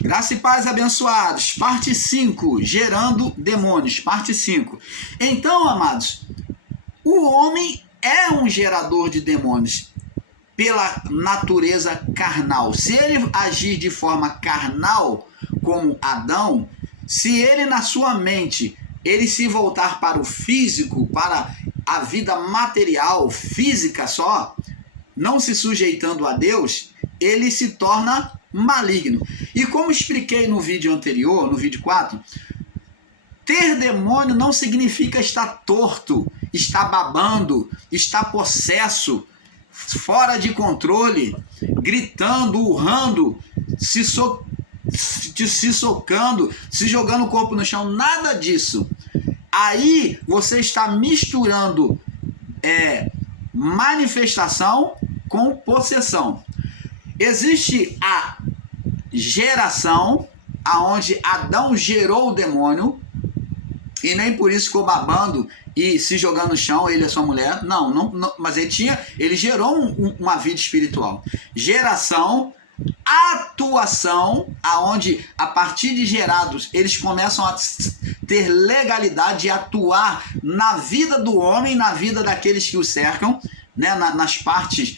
Graça e paz, abençoados. Parte 5, gerando demônios. Parte 5. Então, amados, o homem é um gerador de demônios pela natureza carnal. Se ele agir de forma carnal, como Adão, se ele na sua mente, ele se voltar para o físico, para a vida material, física só, não se sujeitando a Deus, ele se torna maligno. E como expliquei no vídeo anterior, no vídeo 4, ter demônio não significa estar torto, estar babando, estar possesso, fora de controle, gritando, urrando, se socando, se jogando o corpo no chão, nada disso. Aí você está misturando manifestação com possessão. Existe a geração, aonde Adão gerou o demônio, e nem por isso ficou babando e se jogando no chão, ele e a sua mulher. Não, mas ele gerou uma vida espiritual. Geração, atuação, aonde a partir de gerados eles começam a ter legalidade de atuar na vida do homem, na vida daqueles que o cercam, né, nas partes,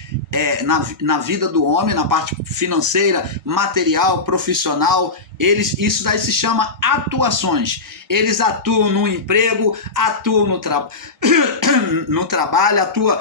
na vida do homem, na parte financeira, material, profissional. Isso daí se chama atuações. Eles atuam no emprego, atuam no trabalho, atuam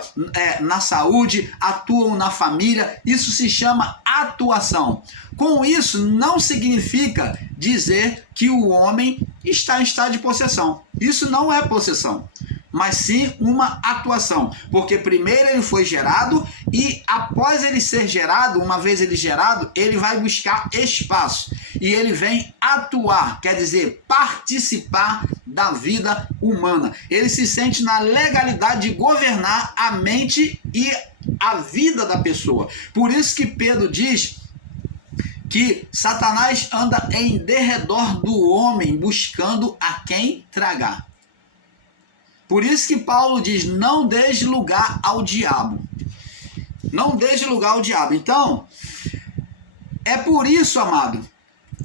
na saúde, atuam na família. Isso se chama atuação. Com isso, não significa dizer que o homem está em estado de possessão. Isso não é possessão, mas sim uma atuação, porque primeiro ele foi gerado e após ele ser gerado, uma vez ele gerado, ele vai buscar espaço e ele vem atuar, quer dizer, participar da vida humana. Ele se sente na legalidade de governar a mente e a vida da pessoa. Por isso que Pedro diz que Satanás anda em derredor do homem buscando a quem tragar. Por isso que Paulo diz, não deixe lugar ao diabo. Não deixe lugar ao diabo. Então, é por isso, amado,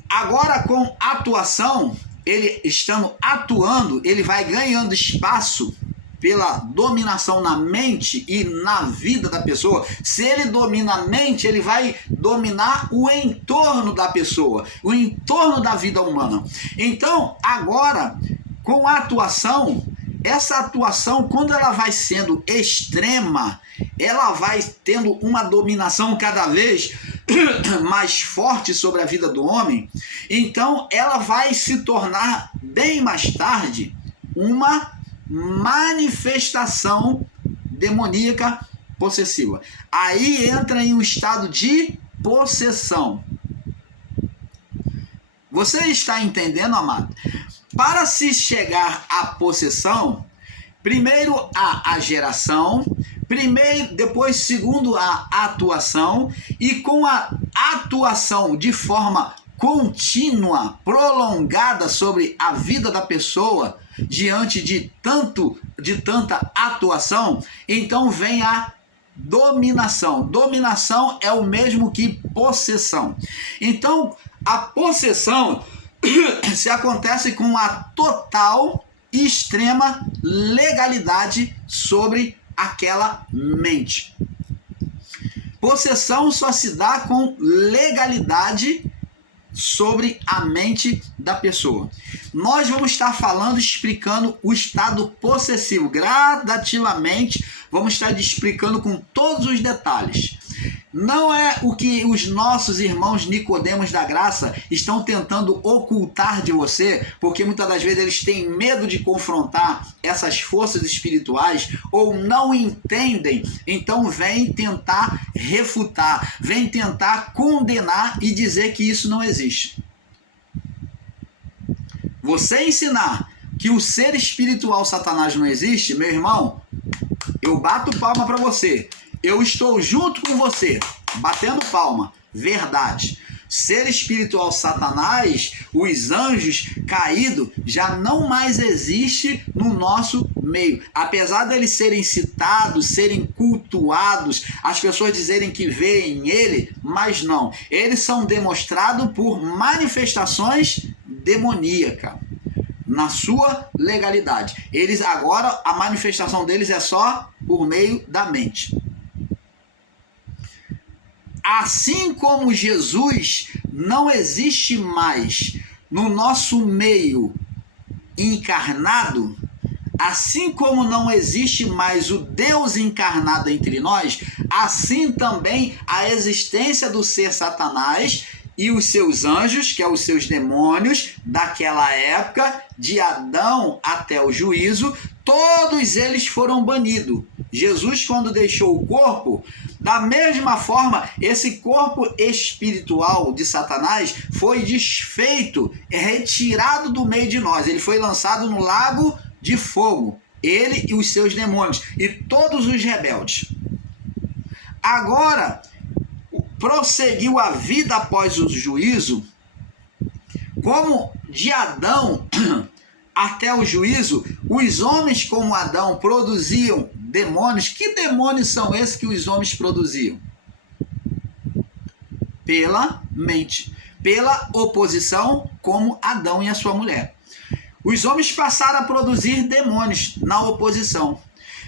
agora com atuação, ele estando atuando, ele vai ganhando espaço pela dominação na mente e na vida da pessoa. Se ele domina a mente, ele vai dominar o entorno da pessoa, o entorno da vida humana. Então, agora, com a atuação, essa atuação, quando ela vai sendo extrema, ela vai tendo uma dominação cada vez mais forte sobre a vida do homem, então ela vai se tornar, bem mais tarde, uma manifestação demoníaca possessiva. Aí entra em um estado de possessão. Você está entendendo, amado? Para se chegar à possessão, primeiro a geração, depois segundo a atuação, e com a atuação de forma contínua, prolongada sobre a vida da pessoa, diante de tanta atuação, então vem a dominação. Dominação é o mesmo que possessão. Então, a possessão se acontece com a total e extrema legalidade sobre aquela mente. Possessão só se dá com legalidade sobre a mente da pessoa. Nós vamos estar falando, explicando o estado possessivo. Gradativamente, vamos estar explicando com todos os detalhes. Não é o que os nossos irmãos Nicodemos da Graça estão tentando ocultar de você, porque muitas das vezes eles têm medo de confrontar essas forças espirituais ou não entendem, então vem tentar refutar, vem tentar condenar e dizer que isso não existe. Você ensinar que o ser espiritual Satanás não existe, meu irmão, eu bato palma para você. Eu estou junto com você, batendo palma, verdade. Ser espiritual Satanás, os anjos caídos, já não mais existe no nosso meio. Apesar deles serem citados, serem cultuados, as pessoas dizerem que veem ele, mas não. Eles são demonstrados por manifestações demoníacas, na sua legalidade. Eles agora, a manifestação deles é só por meio da mente. Assim como Jesus não existe mais no nosso meio encarnado, assim como não existe mais o Deus encarnado entre nós, assim também a existência do ser Satanás e os seus anjos, que são os seus demônios, daquela época, de Adão até o juízo, todos eles foram banidos. Jesus, quando deixou o corpo, da mesma forma, esse corpo espiritual de Satanás foi desfeito, retirado do meio de nós. Ele foi lançado no lago de fogo, ele e os seus demônios, e todos os rebeldes. Agora, prosseguiu a vida após o juízo, como de Adão até o juízo, os homens como Adão produziam demônios. Que demônios são esses que os homens produziam? Pela mente, pela oposição, como Adão e a sua mulher. Os homens passaram a produzir demônios na oposição.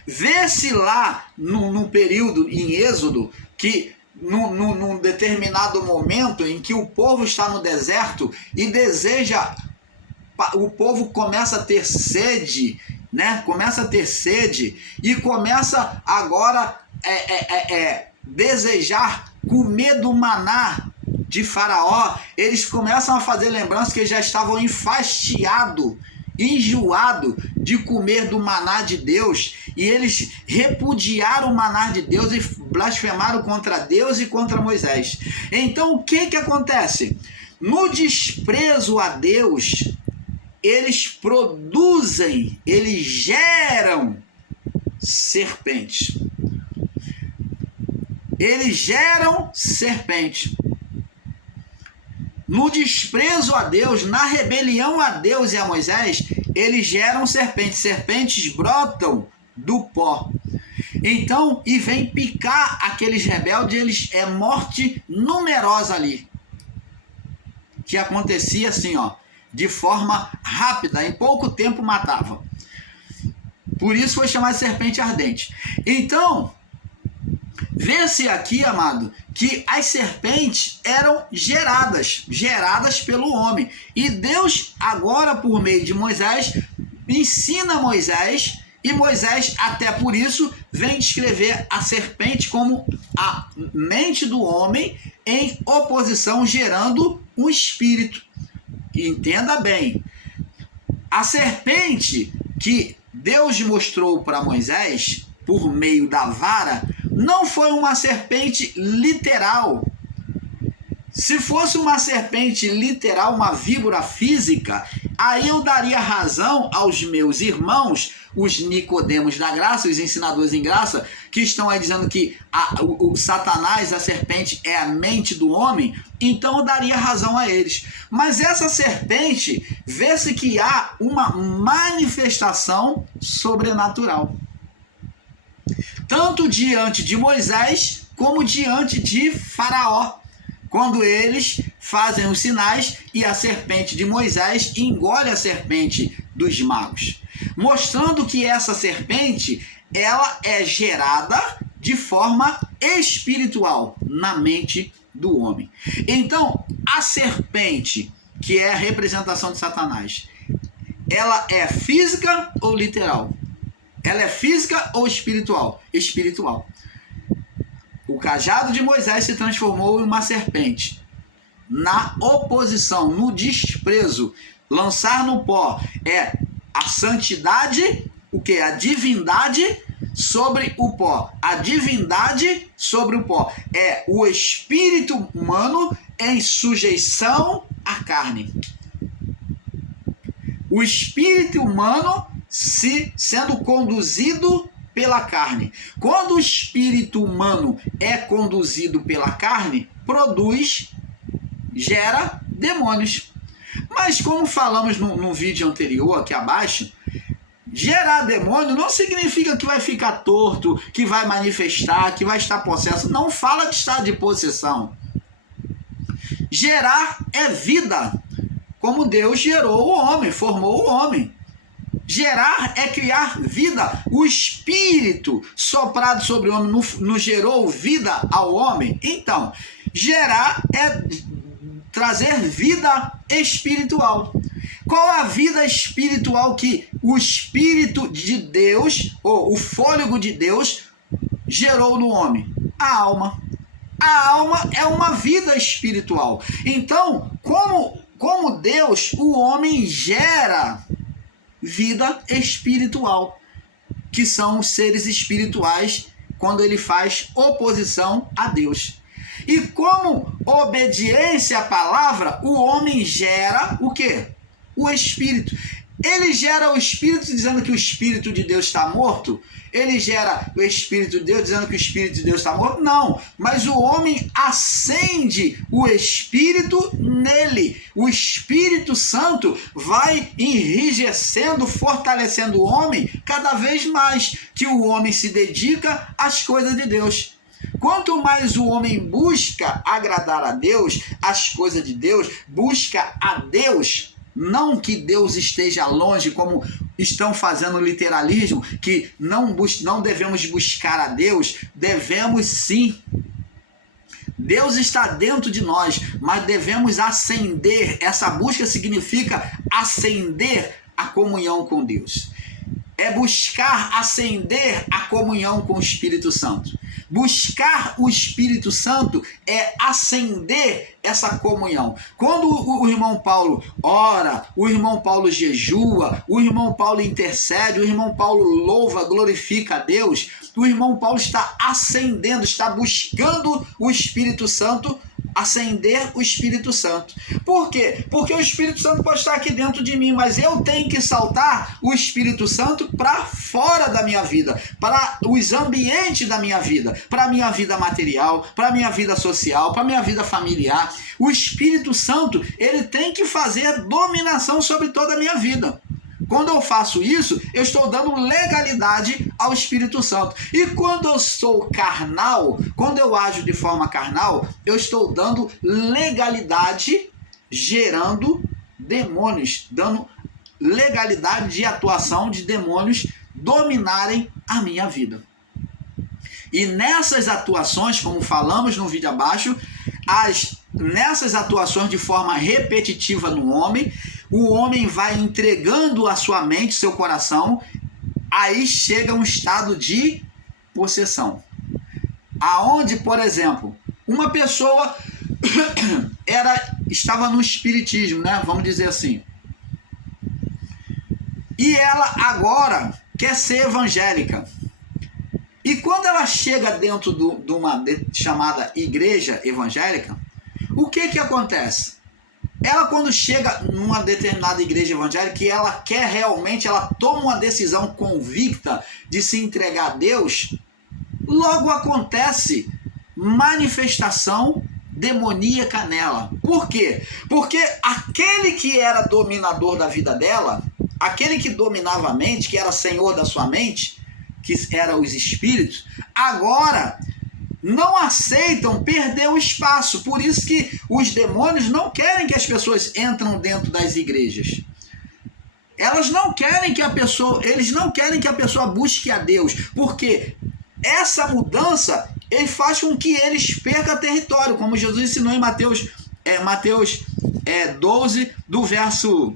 Vê-se lá no período em Êxodo que num determinado momento em que o povo está no deserto e deseja, o povo começa a ter sede, né? Começa a ter sede e começa agora desejar comer do maná de Faraó. Eles começam a fazer lembrança que eles já estavam enfastiados, enjoado de comer do maná de Deus, e eles repudiaram o maná de Deus e blasfemaram contra Deus e contra Moisés. Então o que acontece? No desprezo a Deus, eles produzem, eles geram serpentes. Eles geram serpente. No desprezo a Deus, na rebelião a Deus e a Moisés, eles geram serpentes. Serpentes brotam do pó. Então, e vem picar aqueles rebeldes, é morte numerosa ali. Que acontecia assim, ó, de forma rápida, em pouco tempo matava. Por isso foi chamado de serpente ardente. Então, vê-se aqui, amado, que as serpentes eram geradas pelo homem. E Deus, agora por meio de Moisés, ensina Moisés, e Moisés, até por isso, vem descrever a serpente como a mente do homem em oposição, gerando um espírito. Entenda bem, a serpente que Deus mostrou para Moisés, por meio da vara, não foi uma serpente literal. Se fosse uma serpente literal, uma víbora física, aí eu daria razão aos meus irmãos, os Nicodemos da graça, os ensinadores em graça, que estão aí dizendo que o Satanás, a serpente, é a mente do homem, então eu daria razão a eles. Mas essa serpente, vê-se que há uma manifestação sobrenatural. Tanto diante de Moisés, como diante de Faraó, quando eles fazem os sinais e a serpente de Moisés engole a serpente dos magos, mostrando que essa serpente, ela é gerada de forma espiritual na mente do homem. Então, a serpente, que é a representação de Satanás, ela é física ou literal? Ela é física ou espiritual? Espiritual. O cajado de Moisés se transformou em uma serpente. Na oposição, no desprezo, lançar no pó é a santidade, o que? A divindade sobre o pó. A divindade sobre o pó é o espírito humano em sujeição à carne. O espírito humano sendo conduzido pela carne. Quando o espírito humano é conduzido pela carne, gera demônios. Mas como falamos no vídeo anterior, aqui abaixo, Gerar demônio não significa que vai ficar torto, que vai manifestar, que vai estar possesso. Não fala de estado de possessão. Gerar é vida, como Deus gerou o homem, formou o homem. Gerar é criar vida. O Espírito soprado sobre o homem não gerou vida ao homem? Então, gerar é trazer vida espiritual. Qual a vida espiritual que o Espírito de Deus, ou o fôlego de Deus, gerou no homem? A alma. A alma é uma vida espiritual. Então, como Deus, o homem gera vida espiritual, que são os seres espirituais quando ele faz oposição a Deus. E como obediência à palavra, o homem gera o quê? O Espírito. Ele gera o Espírito dizendo que o Espírito de Deus está morto? Ele gera o Espírito de Deus dizendo que o Espírito de Deus está morto? Não, mas o homem acende o Espírito nele. O Espírito Santo vai enrijecendo, fortalecendo o homem cada vez mais que o homem se dedica às coisas de Deus. Quanto mais o homem busca agradar a Deus, as coisas de Deus, busca a Deus, não que Deus esteja longe, como estão fazendo o literalismo, que não devemos buscar a Deus, devemos sim. Deus está dentro de nós, mas devemos acender. Essa busca significa acender a comunhão com Deus. É buscar acender a comunhão com o Espírito Santo. Buscar o Espírito Santo é acender essa comunhão. Quando o irmão Paulo ora, o irmão Paulo jejua, o irmão Paulo intercede, o irmão Paulo louva, glorifica a Deus, o irmão Paulo está acendendo, está buscando o Espírito Santo, acender o Espírito Santo. Por quê? Porque o Espírito Santo pode estar aqui dentro de mim, mas eu tenho que saltar o Espírito Santo para fora da minha vida, para os ambientes da minha vida, para a minha vida material, para a minha vida social, para a minha vida familiar. O Espírito Santo, ele tem que fazer dominação sobre toda a minha vida. Quando eu faço isso, eu estou dando legalidade ao Espírito Santo. E quando eu sou carnal, quando eu ajo de forma carnal, eu estou dando legalidade, gerando demônios, dando legalidade de atuação de demônios dominarem a minha vida. E nessas atuações, como falamos no vídeo abaixo, nessas atuações de forma repetitiva no homem, o homem vai entregando a sua mente, seu coração, aí chega um estado de possessão. Aonde, por exemplo, uma pessoa estava no espiritismo, né? Vamos dizer assim. E ela agora quer ser evangélica. E quando ela chega dentro de uma chamada igreja evangélica, o que acontece? Ela, quando chega numa determinada igreja evangélica, que ela quer realmente, ela toma uma decisão convicta de se entregar a Deus, logo acontece manifestação demoníaca nela. Por quê? Porque aquele que era dominador da vida dela, aquele que dominava a mente, que era senhor da sua mente, que eram os espíritos, agora não aceitam perder o espaço. Por isso que os demônios não querem que as pessoas entrem dentro das igrejas. Eles não querem que a pessoa busque a Deus, porque essa mudança ele faz com que eles percam território, como Jesus ensinou em Mateus 12, do verso...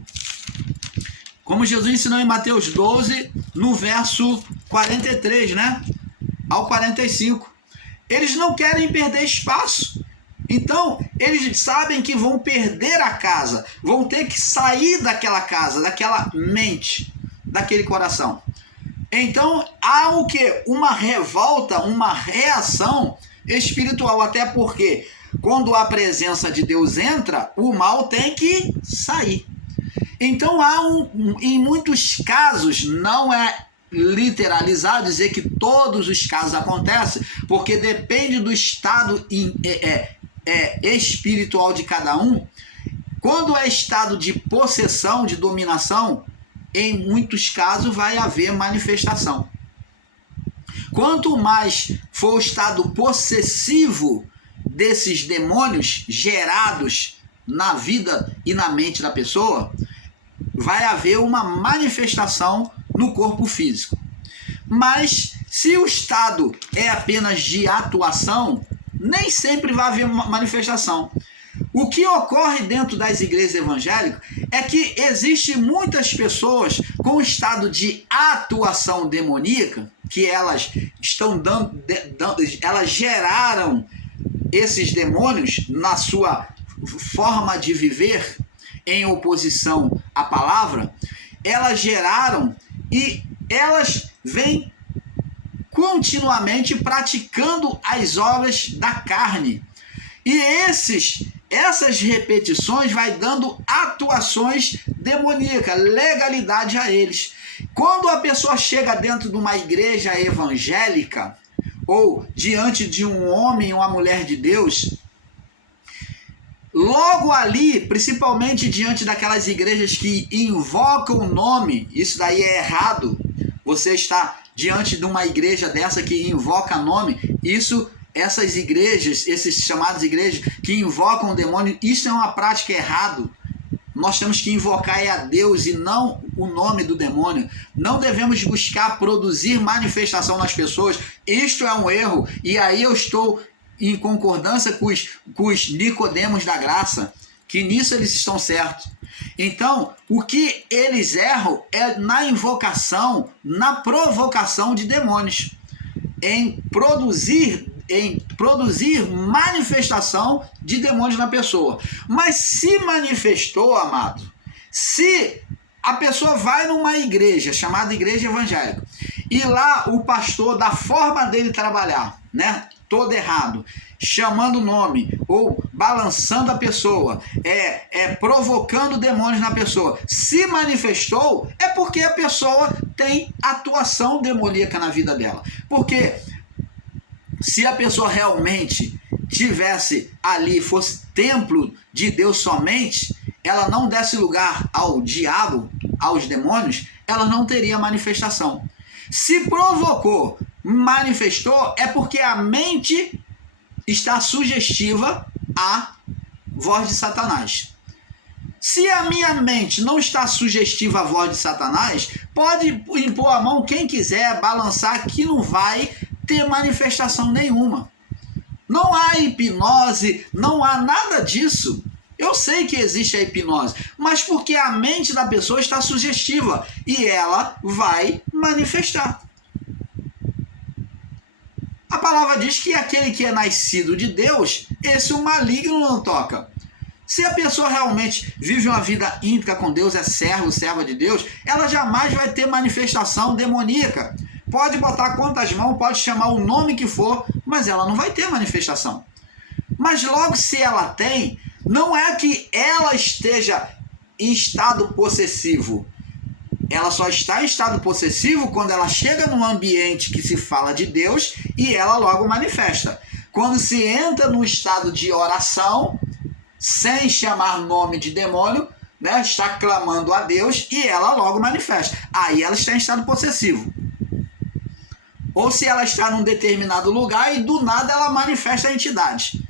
Como Jesus ensinou em Mateus 12, no verso 43, né? Ao 45. Eles não querem perder espaço. Então, eles sabem que vão perder a casa. Vão ter que sair daquela casa, daquela mente, daquele coração. Então, há o quê? Uma revolta, uma reação espiritual. Até porque, quando a presença de Deus entra, o mal tem que sair. Então, em muitos casos, não é literalizar, dizer que todos os casos acontecem, porque depende do estado espiritual de cada um. Quando é estado de possessão, de dominação, em muitos casos vai haver manifestação. Quanto mais for o estado possessivo desses demônios gerados na vida e na mente da pessoa, vai haver uma manifestação no corpo físico. Mas se o estado é apenas de atuação, nem sempre vai haver manifestação. O que ocorre dentro das igrejas evangélicas é que existe muitas pessoas com estado de atuação demoníaca, que elas estão elas geraram esses demônios na sua forma de viver em oposição à palavra, elas geraram e elas vêm continuamente praticando as obras da carne. E essas repetições vai dando atuações demoníacas, legalidade a eles. Quando a pessoa chega dentro de uma igreja evangélica ou diante de um homem ou uma mulher de Deus, logo ali, principalmente diante daquelas igrejas que invocam o nome, isso daí é errado. Você está diante de uma igreja dessa que invoca nome, essas igrejas, esses chamados igrejas que invocam o demônio, isso é uma prática errada. Nós temos que invocar a Deus e não o nome do demônio. Não devemos buscar produzir manifestação nas pessoas. Isto é um erro. E aí eu estou em concordância com os Nicodemos da graça, que nisso eles estão certos. Então, o que eles erram é na invocação, na provocação de demônios, em produzir manifestação de demônios na pessoa. Mas se manifestou, amado, se a pessoa vai numa igreja chamada igreja evangélica e lá o pastor, da forma dele trabalhar, né, todo errado, chamando o nome ou balançando a pessoa, provocando demônios na pessoa, se manifestou, é porque a pessoa tem atuação demoníaca na vida dela. Porque se a pessoa realmente tivesse ali, fosse templo de Deus somente, ela não desse lugar ao diabo, aos demônios, ela não teria manifestação. Se provocou, manifestou, é porque a mente está sugestiva à voz de Satanás. Se a minha mente não está sugestiva à voz de Satanás, pode impor a mão quem quiser, balançar, que não vai ter manifestação nenhuma. Não há hipnose, não há nada disso. Eu sei que existe a hipnose, mas porque a mente da pessoa está sugestiva e ela vai manifestar. A palavra diz que aquele que é nascido de Deus, esse o maligno não toca. Se a pessoa realmente vive uma vida íntegra com Deus, é servo, serva de Deus, ela jamais vai ter manifestação demoníaca. Pode botar quantas mãos, pode chamar o nome que for, mas ela não vai ter manifestação. Mas logo se ela tem, não é que ela esteja em estado possessivo. Ela só está em estado possessivo quando ela chega num ambiente que se fala de Deus e ela logo manifesta. Quando se entra num estado de oração, sem chamar nome de demônio, né, está clamando a Deus e ela logo manifesta. Aí ela está em estado possessivo. Ou se ela está num determinado lugar e do nada ela manifesta a entidade.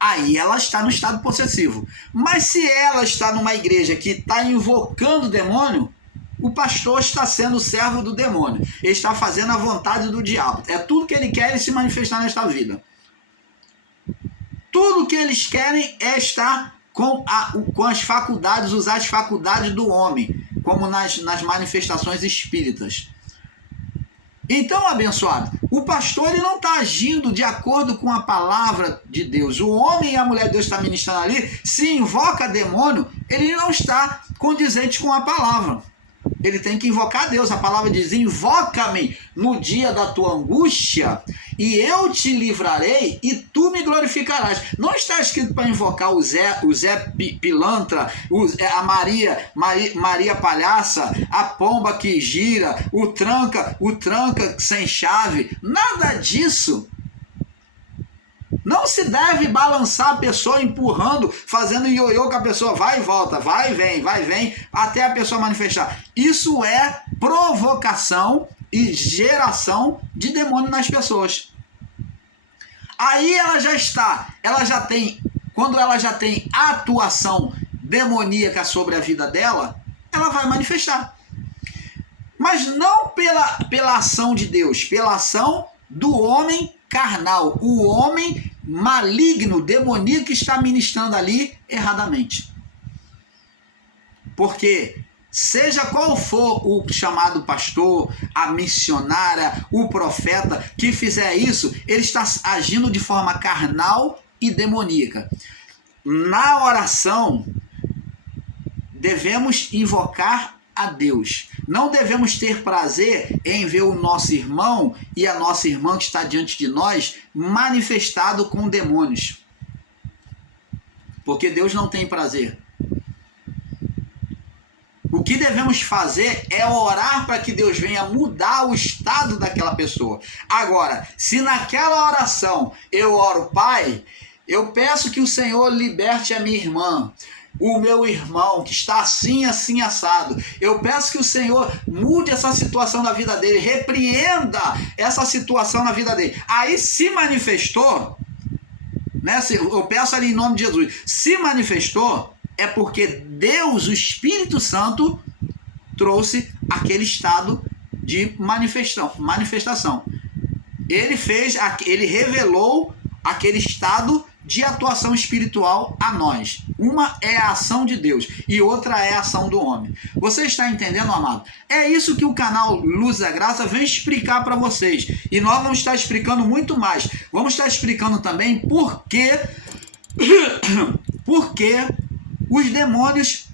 Aí ela está no estado possessivo. Mas se ela está numa igreja que está invocando o demônio, o pastor está sendo servo do demônio. Ele está fazendo a vontade do diabo. É tudo que ele quer se manifestar nesta vida. Tudo que eles querem é estar com as faculdades, usar as faculdades do homem, como nas manifestações espíritas. Então, abençoado, o pastor ele não está agindo de acordo com a palavra de Deus. O homem e a mulher de Deus está ministrando ali, se invoca demônio, ele não está condizente com a palavra. Ele tem que invocar Deus. A palavra diz: invoca-me no dia da tua angústia e eu te livrarei e tu me glorificarás. Não está escrito para invocar o Zé Pilantra, a Maria Palhaça, a pomba que gira, o tranca sem chave. Nada disso. Não se deve balançar a pessoa empurrando, fazendo ioiô que a pessoa vai e volta, vai e vem, até a pessoa manifestar. Isso é provocação e geração de demônio nas pessoas. Aí quando ela já tem atuação demoníaca sobre a vida dela, ela vai manifestar. Mas não pela ação de Deus, pela ação do homem carnal, o homem maligno, demoníaco que está ministrando ali erradamente. Porque seja qual for o chamado pastor, a missionária, o profeta que fizer isso, ele está agindo de forma carnal e demoníaca. Na oração, devemos invocar a Deus. Não devemos ter prazer em ver o nosso irmão e a nossa irmã que está diante de nós manifestado com demônios. Porque Deus não tem prazer. O que devemos fazer é orar para que Deus venha mudar o estado daquela pessoa. Agora, se naquela oração eu oro, Pai, eu peço que o Senhor liberte a minha irmã, o meu irmão que está assim, assim, assado. Eu peço que o Senhor mude essa situação na vida dele, repreenda essa situação na vida dele. Aí se manifestou, né? Eu peço ali em nome de Jesus, se manifestou, é porque Deus, o Espírito Santo, trouxe aquele estado de manifestação. Ele revelou aquele estado de atuação espiritual a nós. Uma é a ação de Deus e outra é a ação do homem. Você está entendendo, amado? É isso que o canal Luz da Graça vem explicar para vocês. E nós vamos estar explicando muito mais. Vamos estar explicando também por que os demônios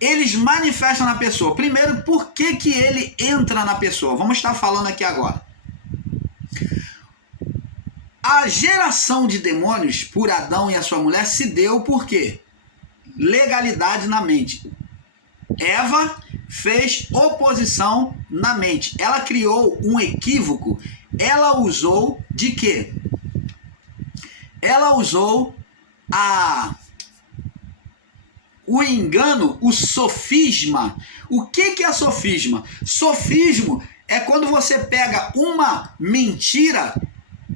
eles manifestam na pessoa. Primeiro, por que ele entra na pessoa? Vamos estar falando aqui agora. A geração de demônios por Adão e a sua mulher se deu por quê? Legalidade na mente. Eva fez oposição na mente. Ela criou um equívoco. Ela usou de quê? Ela usou o engano, o sofisma. O que é sofisma? Sofismo é quando você pega uma mentira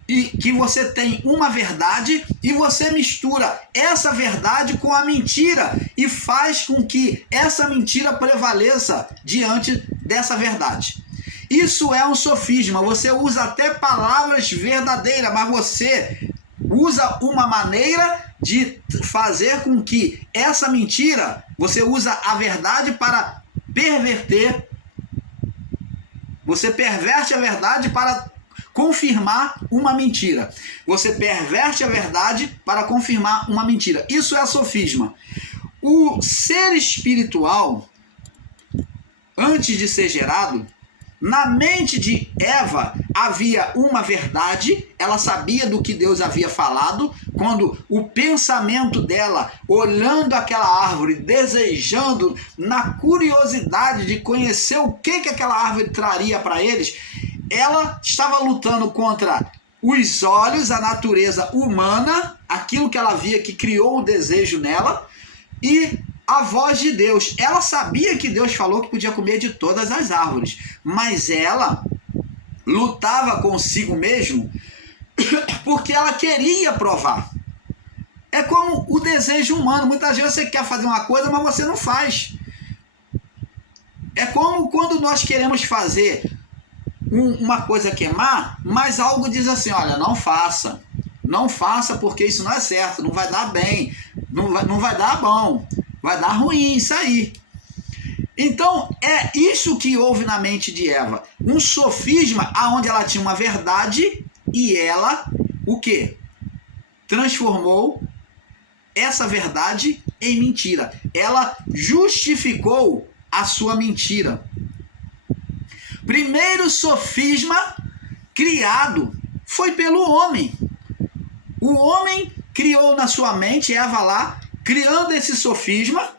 e que você tem uma verdade e você mistura essa verdade com a mentira e faz com que essa mentira prevaleça diante dessa verdade. Isso é um sofisma. Você usa até palavras verdadeiras, mas você usa uma maneira de fazer com que essa mentira, você usa a verdade para perverter. Você perverte a verdade para confirmar uma mentira. Você perverte a verdade para confirmar uma mentira. Isso é sofisma. O ser espiritual, antes de ser gerado, na mente de Eva havia uma verdade, ela sabia do que Deus havia falado, quando o pensamento dela, olhando aquela árvore, desejando, na curiosidade de conhecer o que aquela árvore traria para eles, ela estava lutando contra os olhos, a natureza humana, aquilo que ela via que criou o desejo nela, e a voz de Deus. Ela sabia que Deus falou que podia comer de todas as árvores, mas ela lutava consigo mesmo porque ela queria provar. É como o desejo humano. Muitas vezes você quer fazer uma coisa, mas você não faz. É como quando nós queremos fazer uma coisa queimar, mas algo diz assim, olha, não faça. Não faça porque isso não é certo, não vai dar bem, não vai dar bom. Vai dar ruim isso aí. Então, é isso que houve na mente de Eva. Um sofisma onde ela tinha uma verdade e ela, o quê? Transformou essa verdade em mentira. Ela justificou a sua mentira. Primeiro sofisma criado foi pelo homem. O homem criou na sua mente, Eva lá, criando esse sofisma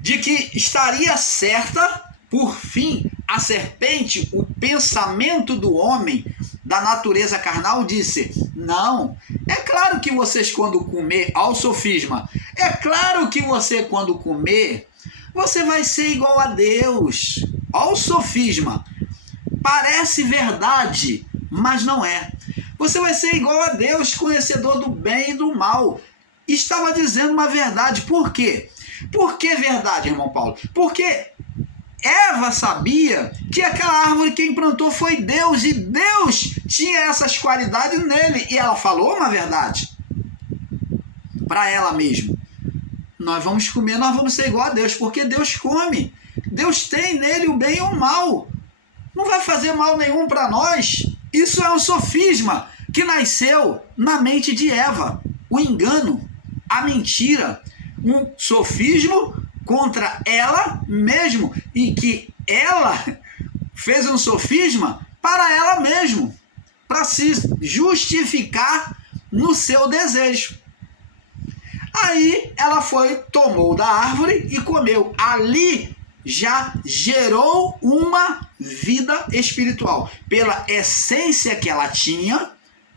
de que estaria certa, por fim, a serpente, o pensamento do homem, da natureza carnal, disse: não, é claro que vocês quando comer, ao sofisma, é claro que você quando comer, você vai ser igual a Deus. Ao sofisma, parece verdade, mas não é. Você vai ser igual a Deus, conhecedor do bem e do mal. Estava dizendo uma verdade. Por quê? Por que verdade, irmão Paulo? Porque Eva sabia que aquela árvore quem plantou foi Deus, e Deus tinha essas qualidades nele, e ela falou uma verdade para ela mesma: nós vamos comer, nós vamos ser igual a Deus, porque Deus come, Deus tem nele o bem e o mal, não vai fazer mal nenhum para nós. Isso é um sofisma que nasceu na mente de Eva, o engano, a mentira, um sofismo contra ela mesmo, e que ela fez um sofisma para ela mesma, para se justificar no seu desejo. Aí ela foi, tomou da árvore e comeu. Ali já gerou uma vida espiritual, pela essência que ela tinha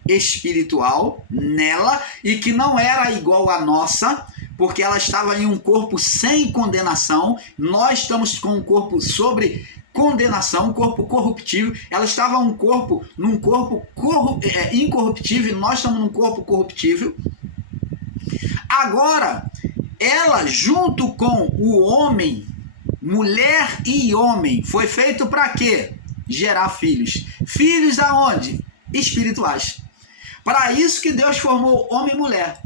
espiritual nela, e que não era igual à nossa, porque ela estava em um corpo sem condenação. Nós estamos com um corpo sobre condenação, um corpo corruptível. Ela estava num corpo incorruptível, nós estamos num corpo corruptível. Agora, ela junto com o homem, mulher e homem, foi feito para quê? Gerar filhos. Filhos aonde? Espirituais. Para isso que Deus formou homem e mulher,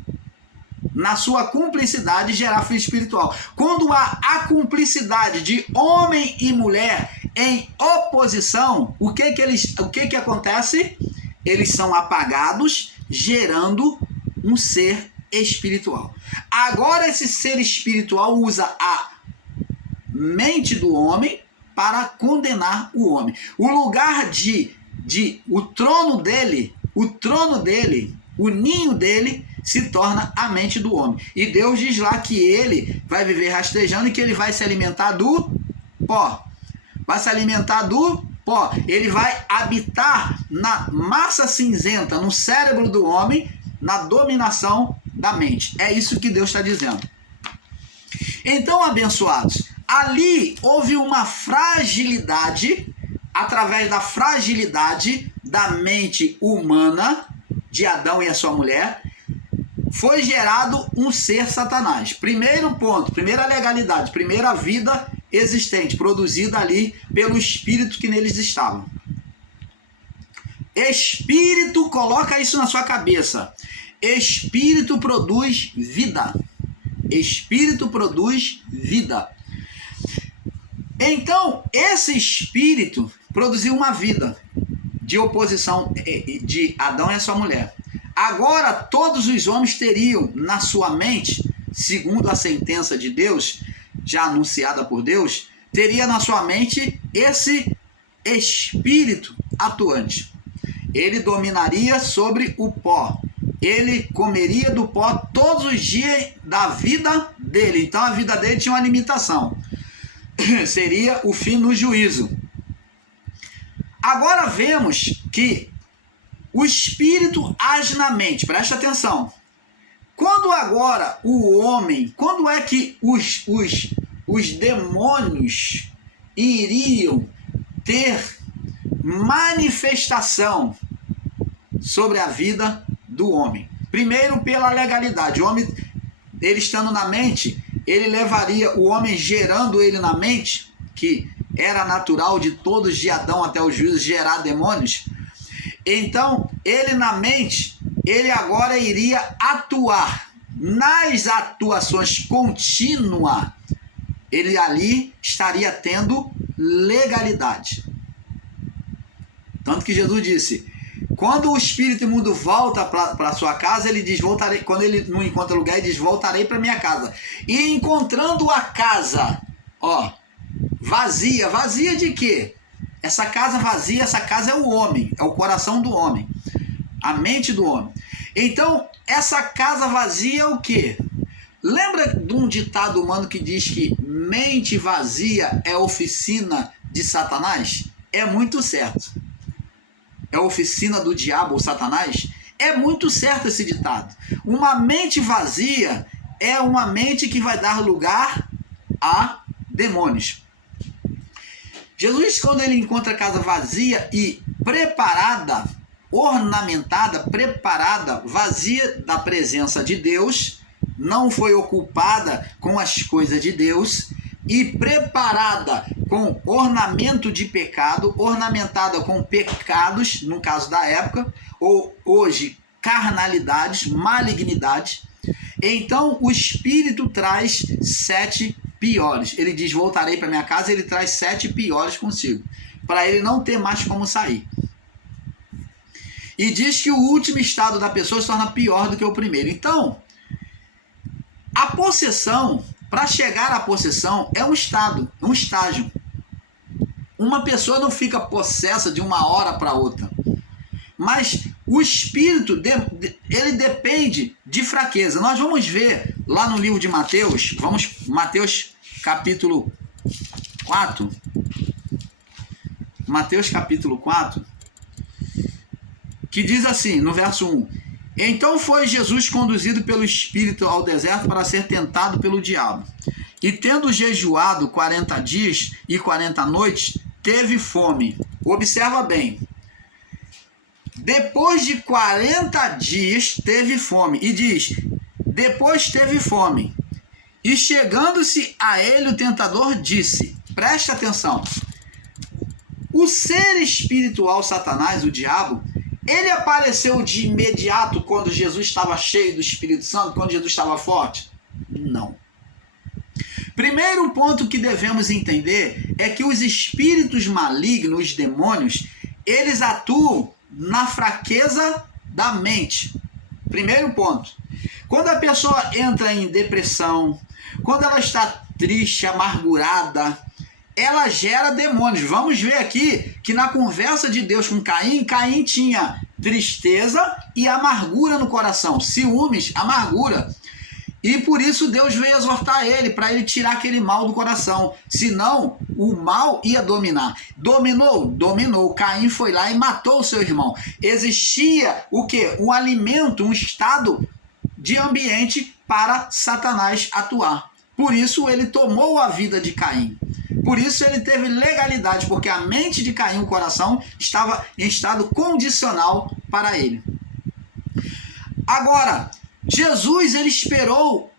na sua cumplicidade, gerar filho espiritual. Quando há a cumplicidade de homem e mulher em oposição, o que acontece? Eles são apagados, gerando um ser espiritual. Agora esse ser espiritual usa a mente do homem para condenar o homem. O lugar o trono dele, o ninho dele se torna a mente do homem. E Deus diz lá que ele vai viver rastejando e que ele vai se alimentar do pó. Vai se alimentar do pó. Ele vai habitar na massa cinzenta, no cérebro do homem, na dominação da mente. É isso que Deus está dizendo. Então, abençoados, ali houve uma fragilidade, através da fragilidade da mente humana de Adão e a sua mulher, foi gerado um ser Satanás. Primeiro ponto, primeira legalidade, primeira vida existente, produzida ali pelo espírito que neles estava. Espírito, coloca isso na sua cabeça. Espírito produz vida. Espírito produz vida. Então, esse espírito produziu uma vida de oposição de Adão e a sua mulher. Agora, todos os homens teriam na sua mente, segundo a sentença de Deus, já anunciada por Deus, teria na sua mente esse espírito atuante. Ele dominaria sobre o pó. Ele comeria do pó todos os dias da vida dele. Então a vida dele tinha uma limitação. Seria o fim no juízo. Agora vemos que o espírito age na mente. Presta atenção. Quando agora o homem, quando é que os demônios iriam ter manifestação sobre a vida do homem? Primeiro, pela legalidade. O homem, ele estando na mente, ele levaria o homem, gerando ele na mente, que era natural de todos, de Adão até o juízo, gerar demônios. Então, ele na mente, ele agora iria atuar. Nas atuações contínuas, ele ali estaria tendo legalidade. Tanto que Jesus disse, quando o espírito imundo volta para sua casa, ele diz, voltarei. Quando ele não encontra lugar, ele diz, voltarei para minha casa. E encontrando a casa, vazia. Vazia de quê? Essa casa vazia, essa casa é o homem, é o coração do homem, a mente do homem. Então, essa casa vazia é o quê? Lembra de um ditado humano que diz que mente vazia é oficina de Satanás? É muito certo. é a oficina do diabo ou Satanás, é muito certo esse ditado. Uma mente vazia é uma mente que vai dar lugar a demônios. Jesus, quando ele encontra a casa vazia e preparada, ornamentada, preparada, vazia da presença de Deus, não foi ocupada com as coisas de Deus e preparada com ornamento de pecado, ornamentada com pecados, no caso da época, ou hoje carnalidades, malignidades, então o Espírito traz 7 piores. Ele diz, voltarei para minha casa, ele traz 7 piores consigo, para ele não ter mais como sair. E diz que o último estado da pessoa se torna pior do que o primeiro. Então, a possessão, para chegar à possessão, é um estado, um estágio. Uma pessoa não fica possessa de uma hora para outra. Mas o espírito, ele depende de fraqueza. Nós vamos ver lá no livro de Mateus, Mateus capítulo 4. Mateus capítulo 4, que diz assim, no verso 1. Então foi Jesus conduzido pelo Espírito ao deserto para ser tentado pelo diabo. E tendo jejuado 40 dias e 40 noites, teve fome. Observa bem. Depois de 40 dias teve fome. E diz, depois teve fome. E chegando-se a ele o tentador disse, preste atenção, o ser espiritual Satanás, o diabo, ele apareceu de imediato quando Jesus estava cheio do Espírito Santo, quando Jesus estava forte? Não. Primeiro ponto que devemos entender é que os espíritos malignos, os demônios, eles atuam na fraqueza da mente. Primeiro ponto. Quando a pessoa entra em depressão, quando ela está triste, amargurada, ela gera demônios. Vamos ver aqui que na conversa de Deus com Caim, Caim tinha tristeza e amargura no coração, ciúmes, amargura. E por isso Deus veio exortar ele, para ele tirar aquele mal do coração. Senão, o mal ia dominar. Dominou. Caim foi lá e matou o seu irmão. Existia o quê? Um alimento, um estado de ambiente para Satanás atuar. Por isso ele tomou a vida de Caim. Por isso ele teve legalidade, porque a mente de Caim, o coração, estava em estado condicional para ele. Agora, Jesus, ele esperou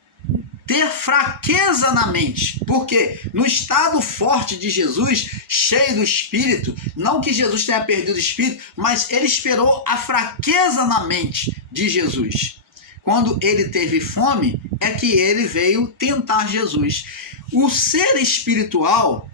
ter fraqueza na mente, porque no estado forte de Jesus, cheio do Espírito, não que Jesus tenha perdido o Espírito, mas ele esperou a fraqueza na mente de Jesus. Quando ele teve fome, é que ele veio tentar Jesus. O ser espiritual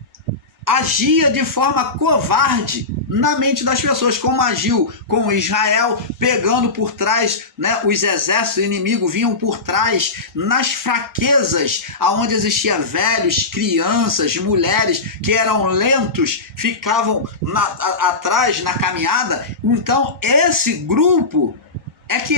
agia de forma covarde na mente das pessoas, como agiu com Israel, pegando por trás, né, os exércitos inimigos vinham por trás, nas fraquezas, aonde existia velhos, crianças, mulheres que eram lentos, ficavam atrás na caminhada. Então esse grupo é que